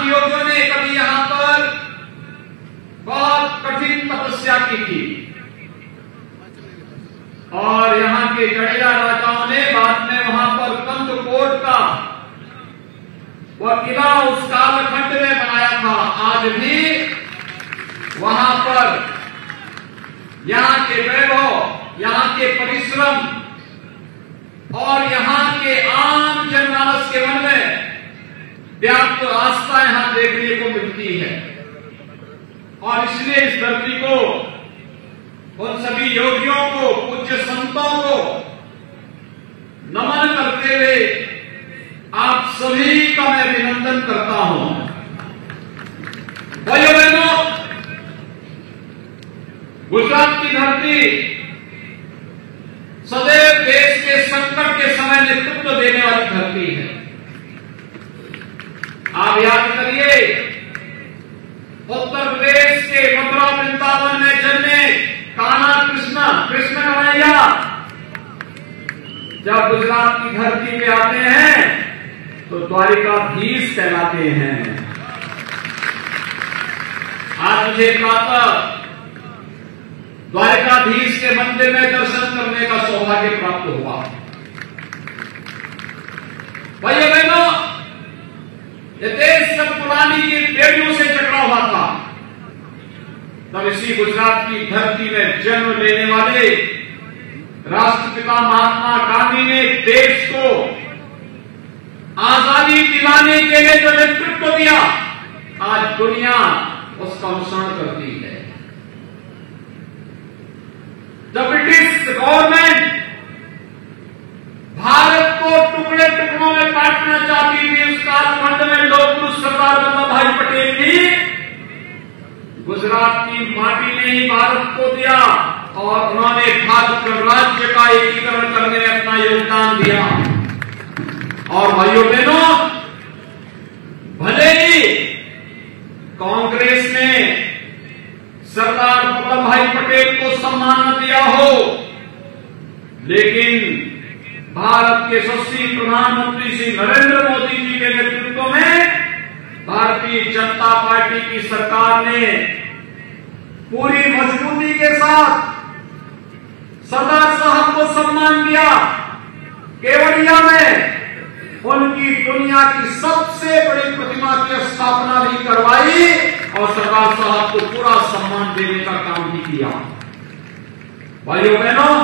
राजयोगियों ने कभी यहां पर बहुत कठिन तपस्या की थी और यहां के कड़िया राजाओं ने बाद में वहां पर कंदकोट का वह किला उस कालखंड में बनाया था। आज भी वहां पर यहां के वैभव, यहां के परिश्रम और यहां के आम जनमानस के मन में व्याप्त आस्था यहां देखने को मिलती है। और इसलिए इस धरती को, उन सभी योगियों को, पूज्य संतों को नमन करते हुए आप सभी का मैं अभिनंदन करता हूं। भाइयों बहनों, गुजरात की धरती सदैव देश के संकट के समय नेतृत्व देने वाली धरती है। आप याद करिए, उत्तर प्रदेश के मथुरा वृंदावन में जन्मे कान्हा कृष्ण कन्हैया जब गुजरात की धरती पे आते हैं तो द्वारिकाधीश कहलाते हैं। आज मुझे प्रातः द्वारिकाधीश के मंदिर में दर्शन करने का सौभाग्य प्राप्त हुआ। भाइयों बहनों, ये देश जब पुरानी की बेड़ियों से टकरा हुआ था, तब इसी गुजरात की धरती में जन्म लेने वाले राष्ट्रपिता महात्मा गांधी ने देश को आजादी दिलाने के लिए जो नेतृत्व दिया, आज दुनिया उसका अनुसरण करती है। जब ब्रिटिश गवर्नमेंट भारत को टुकड़े टुकड़ों में बांटना चाहती थी, उस कालखंड में लोक पुरुष सरदार वल्लभ भाई पटेल भी गुजरात की माटी ने ही भारत को दिया और उन्होंने भारत राज्य का एकीकरण करने में अपना योगदान दिया। और भाइयों बहनों, भले ही कांग्रेस ने सरदार वल्लभ भाई पटेल को सम्मान न दिया हो, लेकिन भारत के यशस्वी प्रधानमंत्री श्री नरेंद्र मोदी जी के नेतृत्व में भारतीय जनता पार्टी की सरकार ने पूरी मजबूती के साथ सरदार साहब को सम्मान दिया। केवड़िया में उनकी दुनिया की सबसे बड़ी प्रतिमा की स्थापना भी करवाई और सरदार साहब को पूरा सम्मान देने का काम भी किया। भाइयों बहनों,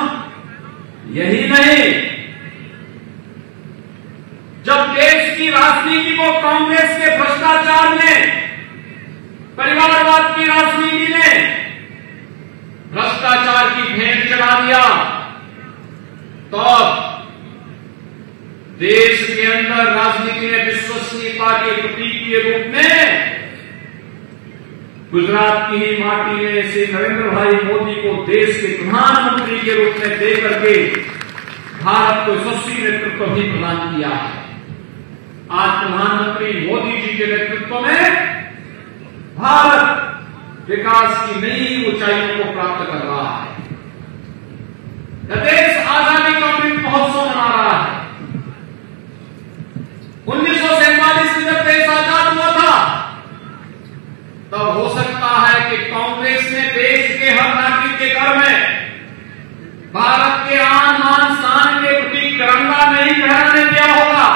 यही नहीं, जब देश की राजनीति को कांग्रेस के भ्रष्टाचार ने, परिवारवाद की राजनीति ने भ्रष्टाचार की भेंट चढ़ा दिया, तो देश के अंदर राजनीति में विश्वसनीयता के प्रतीक के रूप में गुजरात की ही माटी में श्री नरेंद्र भाई मोदी को देश के प्रधानमंत्री के रूप में देकर के भारत को यशस्वी नेतृत्व भी प्रदान किया है। आज प्रधानमंत्री मोदी जी के नेतृत्व में भारत विकास की नई ऊंचाइयों को प्राप्त कर रहा है। देश आजादी का अमृत महोत्सव मना रहा है। 1947 में जब देश आजाद हुआ था, तब हो सकता है कि कांग्रेस ने देश के हर नागरिक के घर में भारत के आन मान शान के प्रति तिरंगा नहीं फहराने दिया होगा।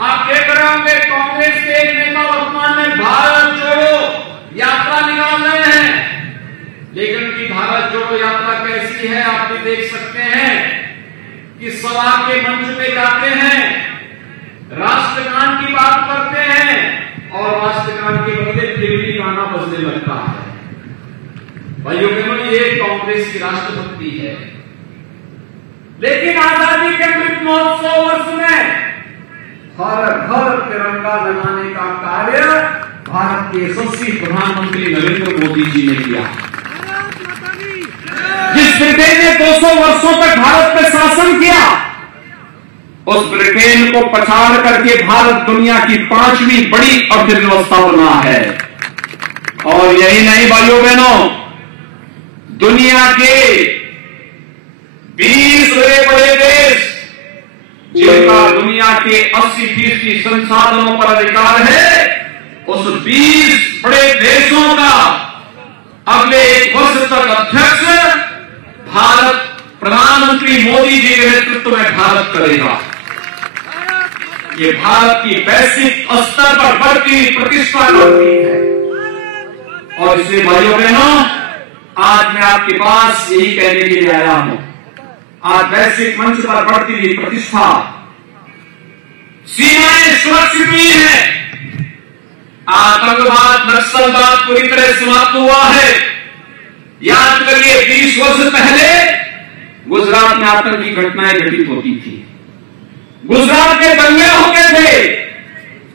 आप देख रहे होंगे, कांग्रेस के एक नेता वर्तमान में भारत जोड़ो यात्रा निकाल रहे हैं, लेकिन उनकी भारत जोड़ो यात्रा कैसी है आप भी देख सकते हैं कि सभा के मंच पे जाते हैं, राष्ट्रगान की बात करते हैं और राष्ट्रगान के बदले फिल्मी गाना बजने लगता है। भाइयों बहनों, ये कांग्रेस की राष्ट्रभक्ति है। लेकिन आजादी के अमृत महोत्सव वर्ष में हर घर तिरंगा लगाने का कार्य भारत के यशस्वी प्रधानमंत्री नरेंद्र मोदी जी ने किया। जिस ब्रिटेन ने 200 वर्षों तक भारत पर शासन किया, उस ब्रिटेन को पछाड़ करके भारत दुनिया की 5वीं बड़ी अर्थव्यवस्था बना है। और यही नहीं भाइयों बहनों, दुनिया के 20 बड़े बड़े देश जिनका दुनिया के 80% संसाधनों पर अधिकार है, उस 20 बड़े देशों का अगले 1 वर्ष तक अध्यक्ष भारत प्रधानमंत्री मोदी जी के नेतृत्व में भारत करेगा। ये भारत की वैश्विक स्तर पर बढ़ती प्रतिष्ठा बढ़ती है। और इसलिए भाइयों बहनों, आज मैं आपके पास यही कहने के लिए आया हूं। आज वैश्विक मंच पर बढ़ती हुई प्रतिष्ठा, सीमाएं सुरक्षित हुई है, आतंकवाद नक्सलवाद पूरी तरह समाप्त हुआ है। याद करिए 20 वर्ष पहले गुजरात में आतंकी घटनाएं घटित होती थी, गुजरात के दंगे होते थे,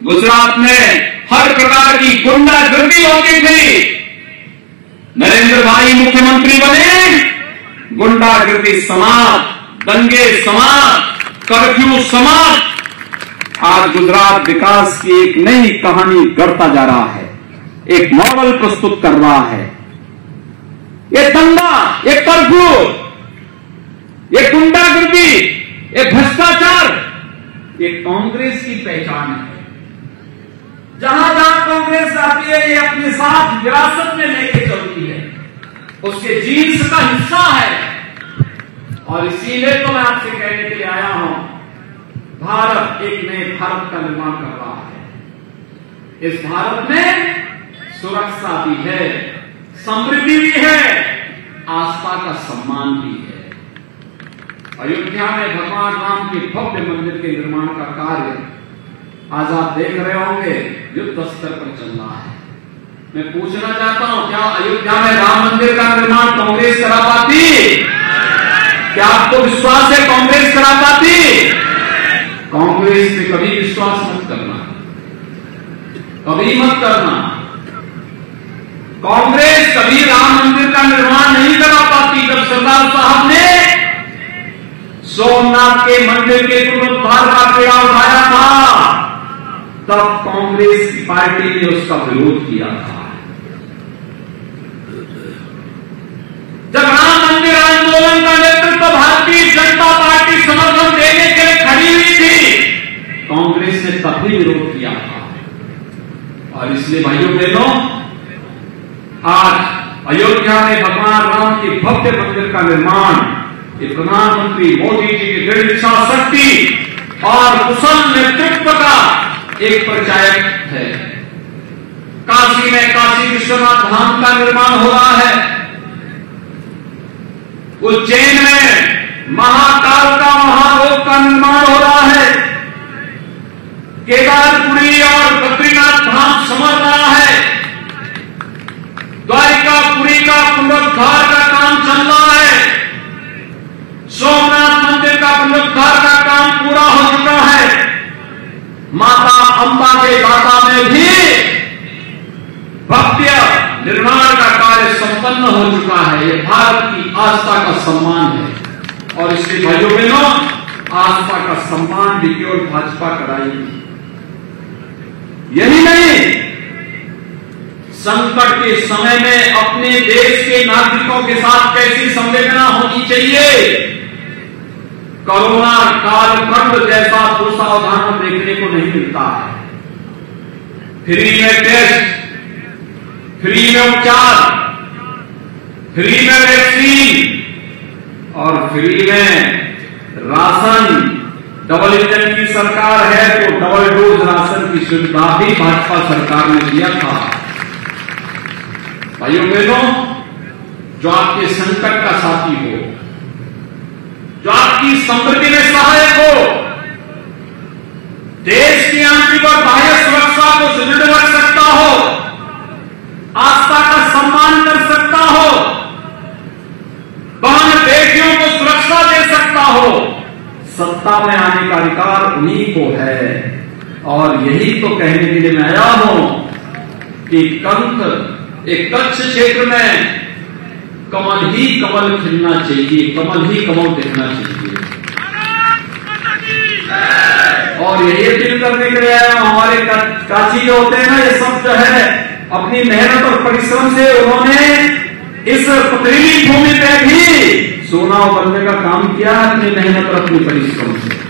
गुजरात में हर प्रकार की गुंडागर्दी होती थी। नरेंद्र भाई मुख्यमंत्री बने, गुंडागर्दी समाप्त, दंगे समाप्त, कर्फ्यू समाप्त। आज गुजरात विकास की एक नई कहानी गढ़ता जा रहा है, एक मॉडल प्रस्तुत कर रहा है। ये दंगा, ये कर्फ्यू, ये गुंडागर्दी, ये भ्रष्टाचार, ये कांग्रेस की पहचान है। जहां जहां कांग्रेस जाती है, ये अपने साथ विरासत में लेके चलती है, उसके जीन्स का हिस्सा है। और इसीलिए तो मैं आपसे कहने के लिए आया हूं, भारत एक नए भारत का निर्माण कर रहा है। इस भारत में सुरक्षा भी है, समृद्धि भी है, आस्था का सम्मान भी है। अयोध्या में भगवान राम के भव्य मंदिर के निर्माण का कार्य आज आप देख रहे होंगे युद्ध स्तर पर चल रहा है। मैं पूछना चाहता हूं, क्या अयोध्या में राम मंदिर का निर्माण कांग्रेस करा पाती? क्या आपको विश्वास है कांग्रेस करा पाती? कांग्रेस पे कभी विश्वास मत करना, कभी मत करना। कांग्रेस कभी राम मंदिर का निर्माण नहीं करा पाती। जब सरदार साहब ने सोमनाथ के मंदिर के पुनरुद्धार का पीड़ा उठाया था, तब कांग्रेस की पार्टी ने उसका विरोध किया था। जब राम मंदिर आंदोलन का नेतृत्व भारतीय जनता पार्टी समर्थन देने के लिए खड़ी हुई थी, कांग्रेस ने तभी विरोध किया था। और इसलिए भाइयों बहनों, आज अयोध्या में भगवान राम के भव्य मंदिर का निर्माण ये प्रधानमंत्री मोदी जी की दृढ़ इच्छा शक्ति और कुशल नेतृत्व का एक परिचायक है। काशी में काशी विश्वनाथ धाम का निर्माण हो रहा है, उज्जैन में महाकाल का महालोक का निर्माण हो रहा है, केदारपुरी और बद्रीनाथ धाम समर रहा है, द्वारिकापुरी का पुनरुद्धार का काम चल रहा है, सोमनाथ मंदिर का पुनरुद्धार का काम पूरा हो चुका है, माता अंबा के दाता में भी भव्य निर्माण का कार्य संपन्न हो चुका है। ये भारत की आस्था का सम्मान है। और इसलिए भाइयों बहनों, आस्था का सम्मान भी केवल भाजपा कराएगी। यही नहीं, संकट के समय में अपने देश के नागरिकों के साथ कैसी संवेदना होनी चाहिए, कोरोना कालखंड जैसा दूसरा उदाहरण देखने को नहीं मिलता है। फ्री में टेस्ट, फ्री में उपचार, फ्री में वैक्सीन और फ्री में राशन। डबल इंजन की सरकार है तो डबल डोज राशन की सुविधा भी भाजपा सरकार ने दिया था। भाइयों बहनों, जो आपके संकट का साथी हो, जो आपकी समृद्धि में सहायक हो, देश की आंतरिक और बाह्य सुरक्षा को सुदृढ़ रख सकता हो, आस्था का सम्मान कर सकता हो, बहन बेटियों को सुरक्षा दे सकता हो, सत्ता में आने का अधिकार उन्हीं को है। और यही तो कहने के लिए मैं आया हूं कि एक कच्छ क्षेत्र में कमल ही कमल खिलना चाहिए, कमल ही कमल दिखना चाहिए। और यही अपील करने के लिए आया हूं, हमारे काशी जो होते हैं ना, ये सब जो है अपनी मेहनत और परिश्रम से उन्होंने इस पथरीली भूमि पे भी सोना उगलने का काम किया, अपनी मेहनत और अपनी परिश्रम से।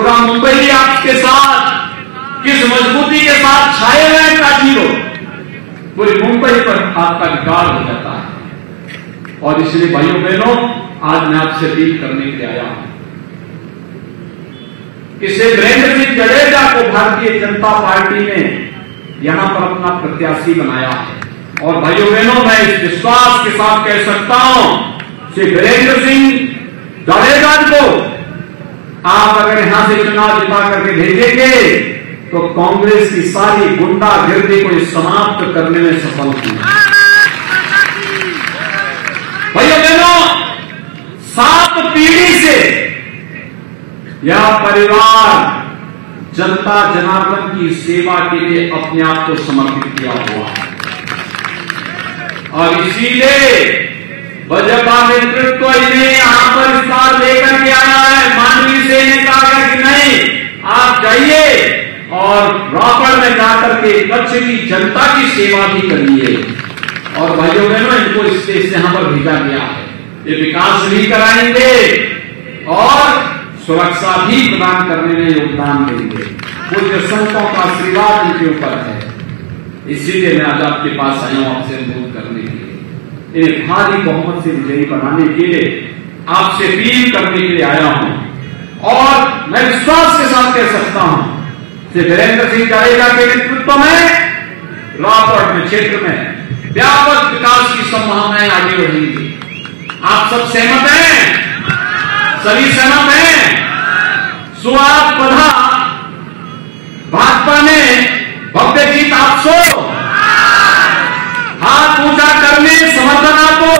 पूरा मुंबई आपके साथ किस मजबूती के साथ छाए हुए हैं काजी लोग, पूरी मुंबई पर आपका अधिकार हो जाता है। और इसलिए भाइयों बहनों, आज मैं आपसे अपील करने के लिए आया हूं कि वीरेंद्र सिंह जडेजा को भारतीय जनता पार्टी ने यहां पर अपना प्रत्याशी बनाया है। और भाइयों बहनों, मैं इस विश्वास के साथ कह सकता हूं श्री वीरेंद्र सिंह जडेजा को आप अगर यहां से चुनाव जिता करके भेजेंगे तो कांग्रेस की सारी गुंडागिर्दी को समाप्त करने में सफल होंगे। भाइयों बहनों, 7 पीढ़ी से यह परिवार जनता जनार्दन की सेवा के लिए अपने आप को समर्पित किया हुआ है। और इसीलिए भाजपा नेतृत्व इन्हें यहां पर इस बार लेकर के आया है। मानवीय से ने कहा कि नहीं, आप जाइए और रापड़ में जाकर के कच्छ की जनता की सेवा भी करिए। और भाइयों बहनों, इनको इस देश से यहां पर भेजा गया है, ये विकास भी कराएंगे और सुरक्षा भी प्रदान करने में योगदान देंगे। पूज्य संतों का आशीर्वाद इनके ऊपर है। इसीलिए मैं आज आपके पास आया हूं आपसे अनुरोध करने के लिए, इन्हें भारी बहुमत से विजयी बनाने के लिए आपसे अपील करने के लिए आया हूं। और मैं विश्वास के साथ कह सकता हूं श्री वीरेंद्र सिंह जडेजा के नेतृत्व में रापड़ में क्षेत्र में व्यापक विकास की संभावनाएं आगे बढ़ेंगी। आप सब सहमत हैं? सभी सहमत हैं? सुहाग बधा भाजपा ने भव्य जीत आपसो, हाथ ऊंचा करने समर्थन आपको।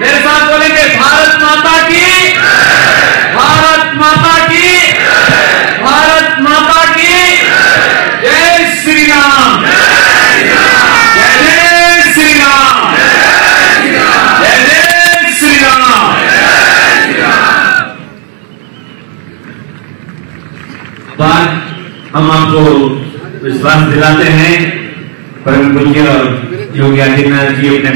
मेरे साथ बोलेंगे भारत माता की, भारत माता की, भारत माता की जय श्री राम, जय जय श्री राम, जय जय श्री राम। बात हम आपको विश्वास दिलाते हैं, परम पूज्य योगी आदित्यनाथ जी अपने